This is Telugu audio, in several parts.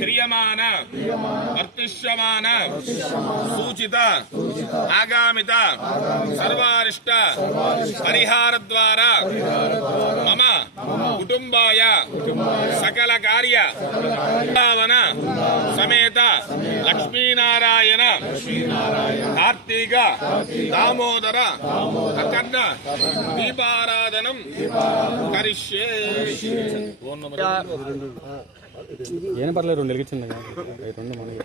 క్రియమాణ వర్తిష్యమాన సూచిత ఆగామిత సర్వారిష్ట పరిహార ద్వారా కుటుంబాయ సకల కార్య భావన సమేత లక్ష్మీనారాయణ కార్తీక దామోదర అకర్ణ దీపారాధనం కరిష్యే. ఏం పర్లేదు రెండు వెలిగించింది రెండు మనకి.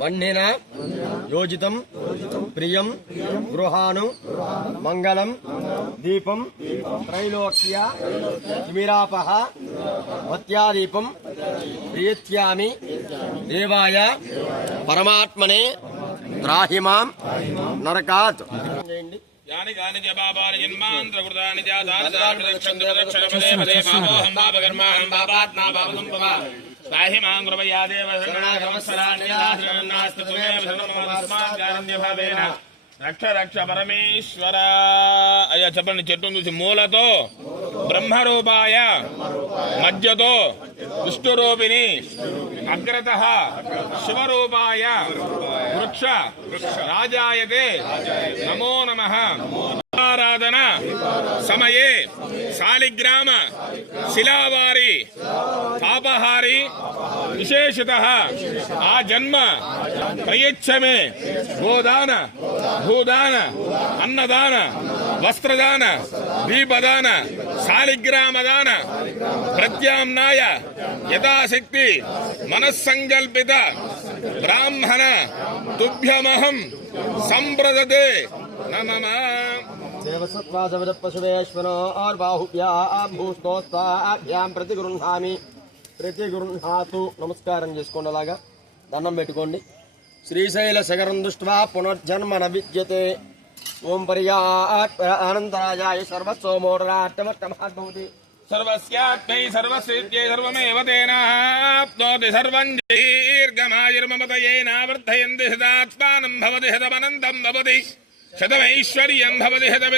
వన్నేన? యోజితం ప్రియం గృహాను మంగళం దీపం త్రైలోక్య తిమిరాపహ మత్యాదీపం ప్రియత్యామి దేవాయ పరమాత్మనే త్రాహిమాం నరకాత్. యాని కాని చ పాపాని జన్మాంతరకృతాని చ దాని దాని రక్షణ పదే పదే పాపోహం పాపకర్మాహం పాపాత్మా పాపసంపవ సాహి మాం శరణాగమస్వరాణ్యాస్తు రక్ష రక్ష పరమేశ్వర. అయ్యా చెప్పండి చెట్టు చూసి మూలతో బ్రహ్మరూపాయ మధ్యతో విష్ణురూపిణి అగ్రత శివరూపాయ వృక్ష రాజాయతే నమో నమ. ఆరాధన సమయే శాలిగ్రామ शिलाबारी पापहारी विशेषतः आ जन्म प्रयच्छ मे गोदान, भूदान, अन्नदान, वस्त्रदान, दीपदान शालिग्राम दान प्रत्यामनाय यदाशक्ति मनसंकल्पित ब्राह्मण तुभ्यमहम संप्रदते, नम। సంప్రదతే నమమ దేవసత్వాసవదపశువేశ్వనో ఆర్బాహుభ్యాం భూస్తోస్తాభ్యాం ప్రతిగృహామి ప్రతిగృహాతు నమస్కారం చేసుకోండి అలాగా దండం పెట్టుకోండి. శ్రీశైల శగరం దృష్ట్వా పునర్జన్మ న విద్యతే। ఓం పర్యాట్ అనంతరాజాయ సర్వసోమోరాట్టమట్టమహాద్భవతి సర్వస్యాత్మై సర్వస్యేత్యై సర్వమేవ తేనాప్నోతి సర్వం దీర్ఘమాయుర్మమతయేనావర్ధయంతి హృదాత్మానం భవతి హృదమనంతం భవతి। శతమైశ్వర్యం భవతి హృదమి